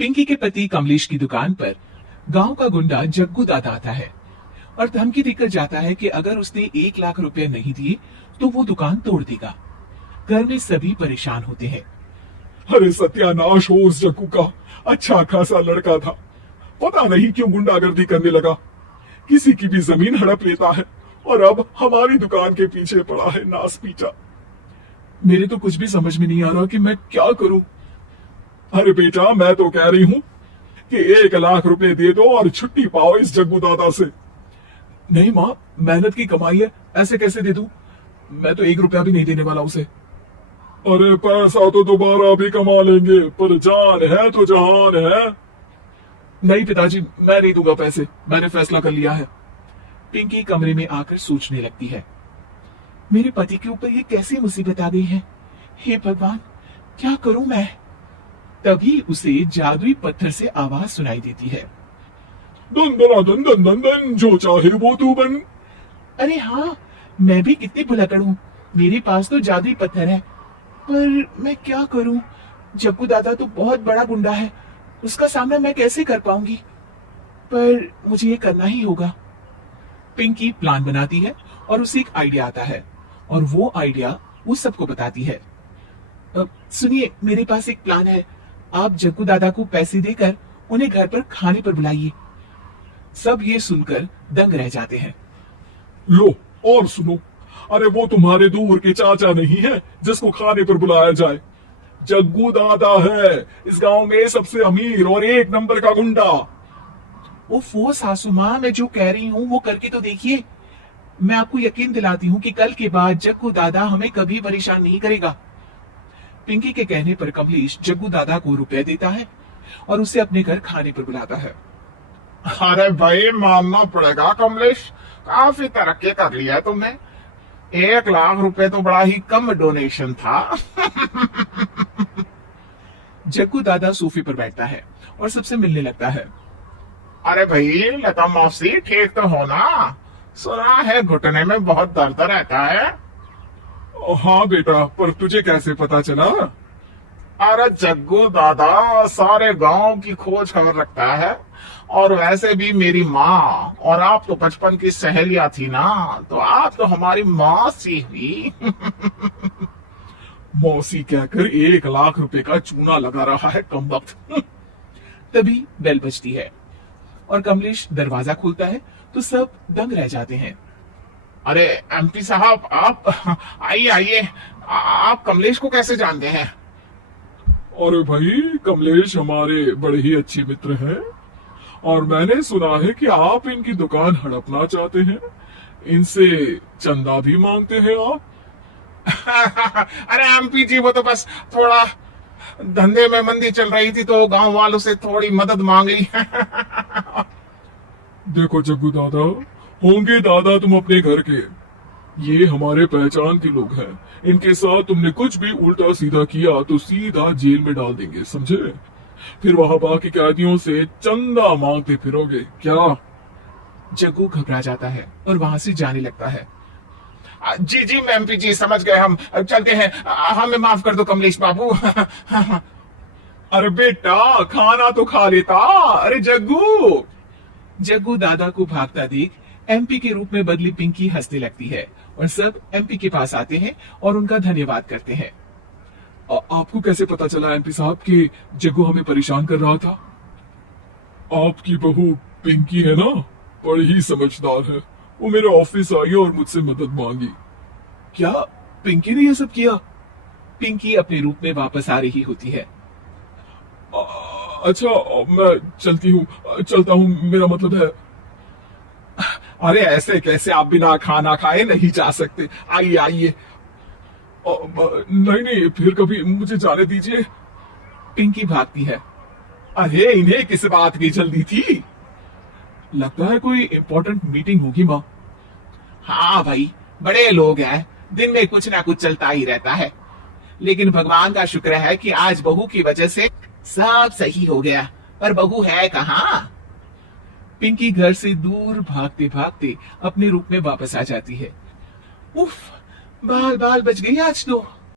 पिंकी के पति कमलेश की दुकान पर गांव का गुंडा जग्गू दादा आता है और धमकी देकर जाता है कि अगर उसने 1 लाख रुपए नहीं दिए तो वो दुकान तोड़ देगा। घर में सभी परेशान होते हैं। अरे सत्यानाश हो उस जग्गू का। अच्छा खासा लड़का था, पता नहीं क्यों गुंडागर्दी करने लगा, किसी की भी जमीन हड़प लेता है और अब हमारी दुकान के पीछे पड़ा है नास पीटा। मेरे तो कुछ भी समझ में नहीं आ रहा कि मैं क्या करूं। अरे बेटा, मैं तो कह रही हूँ कि 1 लाख रुपए दे दो और छुट्टी पाओ इस जग्गू दादा से। नहीं माँ, मेहनत की कमाई है, ऐसे कैसे दे दूं? मैं तो 1 रुपया भी नहीं देने वाला उसे। अरे पैसा तो दोबारा भी कमा लेंगे, पर जान है तो जहान है। नहीं पिताजी, मैं नहीं दूंगा पैसे, मैंने फैसला कर लिया है। पिंकी कमरे में आकर सोचने लगती है, मेरे पति के ऊपर ये कैसी मुसीबत आ गई है। हे भगवान, क्या करूं मैं? तभी उसे जादुई पत्थर से आवाज सुनाई देती है। दन दना दन दन दन दन, जो चाहे वो तू बन। अरे हाँ, मैं भी कितनी भुलक्कड़ हूँ, मेरे पास तो जादुई पत्थर है, पर मैं क्या करूं? जग्गू दादा तो बहुत बड़ा गुंडा है, उसका सामना मैं कैसे कर पाऊंगी? पर मुझे ये करना ही होगा। पिंकी प्लान बनाती है और उसे एक आइडिया आता है और वो आइडिया वो सबको बताती है। सुनिए, मेरे पास एक प्लान है, आप जग्गू दादा को पैसे देकर उन्हें घर पर खाने पर बुलाइए। सब ये सुनकर दंग रह जाते हैं। लो और सुनो, अरे वो तुम्हारे दूर के चाचा नहीं है जिसको खाने पर बुलाया जाए। जग्गू दादा है इस गांव में सबसे अमीर और 1 नंबर का गुंडा। वो सासू माँ, मैं जो कह रही हूँ वो करके तो देखिए। मैं आपको यकीन दिलाती हूँ कि कल के बाद जग्गू दादा हमें कभी परेशान नहीं करेगा। पिंकी के कहने पर कमलेश जग्गू दादा को रुपए देता है और उसे अपने घर खाने पर बुलाता है। अरे भाई, मानना पड़ेगा कमलेश, काफी तरक्की कर लिया है तुमने। 1 लाख रुपए तो बड़ा ही कम डोनेशन था। जग्गू दादा सोफे पर बैठता है और सबसे मिलने लगता है। अरे भाई, लता मौसी ठीक तो हो ना? सुना है घुटने में बहुत दर्द रहता है। हाँ बेटा, पर तुझे कैसे पता चला? अरे जग्गू दादा सारे गांव की खोज खबर रखता है, और वैसे भी मेरी माँ और आप तो बचपन की सहेलियां थी ना, तो आप तो हमारी मौसी हुई। मौसी कहकर 1 लाख रुपए का चूना लगा रहा है कमबख्त। तभी बेल बजती है और कमलेश दरवाजा खोलता है तो सब दंग रह जाते हैं। अरे एमपी साहब, आप आइए आइए। आप कमलेश को कैसे जानते हैं? अरे भाई, कमलेश हमारे बड़े ही अच्छे मित्र हैं और मैंने सुना है कि आप इनकी दुकान हड़पना चाहते हैं, इनसे चंदा भी मांगते हैं आप। अरे एमपी जी, वो तो बस थोड़ा धंधे में मंदी चल रही थी तो गांव वालों से थोड़ी मदद मांग ली। देखो जग्गू दादा, होंगे दादा तुम अपने घर के, ये हमारे पहचान के लोग हैं, इनके साथ तुमने कुछ भी उल्टा सीधा किया तो सीधा जेल में डाल देंगे, समझे? फिर वहां बाकी कैदियों से चंदा मांगते फिरोगे क्या? जग्गू घबरा जाता है और वहां से जाने लगता है। जी जी एमपी जी, समझ गए, हम चलते हैं। हमें माफ कर दो कमलेश बाबू। अरे बेटा, खाना तो खा लेता। अरे जग्गू। जग्गू दादा को भागता देख एमपी के रूप में बदली पिंकी हंसने लगती है और सब एमपी के पास आते हैं और उनका धन्यवाद करते हैं। आपको कैसे पता चला एमपी साहब कि जग्गू हमें परेशान कर रहा था? आपकी बहू पिंकी है ना, बड़ी ही समझदार है, वो मेरे ऑफिस आई और मुझसे मदद मांगी। क्या पिंकी ने यह सब किया? पिंकी अपने रूप में वापस आ रही होती है। अच्छा, मैं चलता हूँ, मेरा मतलब है। अरे ऐसे कैसे, आप बिना खाना खाए नहीं जा सकते, आइए आइए। नहीं, फिर कभी मुझे जाने दीजिए। पिंकी भागती है। अरे इन्हें किस बात की जल्दी थी? लगता है कोई इम्पोर्टेंट मीटिंग होगी माँ। हाँ भाई, बड़े लोग हैं, दिन में कुछ ना कुछ चलता ही रहता है, लेकिन भगवान का शुक्र है कि आज बहू की वजह से सब सही हो गया। पर बहू है कहाँ? पिंकी घर से दूर भागते भागते अपने रूप में वापस आ जाती है। उफ, बाल बाल बच गई आज तो।